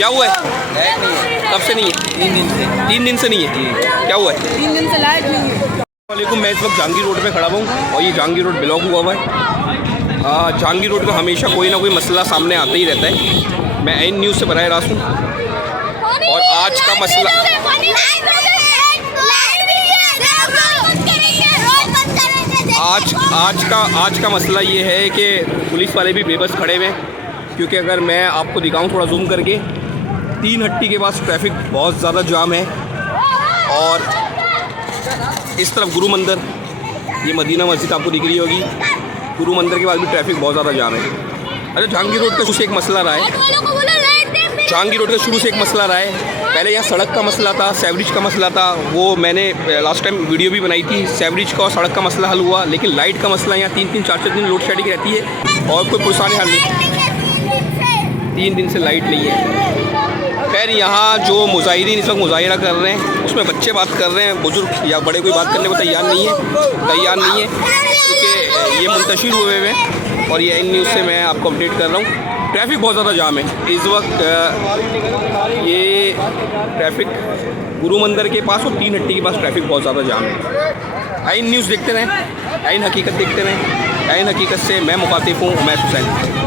क्या हुआ है? कब से नहीं है? 3 दिन से नहीं है। क्या हुआ है? 3 दिन से लाइट नहीं है। वालेकुम, मैं इस वक्त जहांगीर रोड पे खड़ा हूँ और ये जहांगीर रोड ब्लॉक हुआ हुआ है। जहांगीर रोड का हमेशा कोई ना कोई मसला सामने आता ही रहता है। मैं एन न्यूज़ से बराह रास्त हूँ और आज का मसला आज का मसला ये है कि पुलिस वाले भी बेबस खड़े हुए हैं, क्योंकि अगर मैं आपको दिखाऊं थोड़ा जूम करके, 3 हट्टी के पास ट्रैफिक बहुत ज़्यादा जाम है और इस तरफ गुरु मंदिर, ये मदीना मस्जिद आपको दिख रही होगी, गुरु मंदिर के पास भी ट्रैफिक बहुत ज़्यादा जाम है। अरे जहांगीर रोड का शुरू से एक मसला रहा है, जहांगीर रोड का शुरू से एक मसला रहा है। पहले यहाँ सड़क का मसला था, सेवरेज का मसला था, वो मैंने लास्ट टाइम वीडियो भी बनाई थी। सेवरेज का और सड़क का मसला हल हुआ, लेकिन लाइट का मसला यहाँ 3-3 4-4 दिन लोड शेडिंग रहती है और कोई परेशानी हल नहीं। 3 दिन से लाइट नहीं है। खैर यहाँ जो मुजाहिरीन इस वक्त मुजाहिरा कर रहे हैं उसमें बच्चे बात कर रहे हैं, बुजुर्ग या बड़े कोई बात करने को तैयार नहीं है, क्योंकि ये मुंतशिर हुए हैं और ये एन न्यूज़ से मैं आपको अपडेट कर रहा हूँ। ट्रैफिक बहुत ज़्यादा जाम है इस वक्त। ये ट्रैफिक गुरु मंदिर के पास और 3 हट्टी के पास ट्रैफिक बहुत ज़्यादा जाम है। आइन न्यूज़ देखते रहें, आइन हकीकत देखते रहें। आइन हकीकत से मैं मुखातिब हूँ, मैं हुसैन।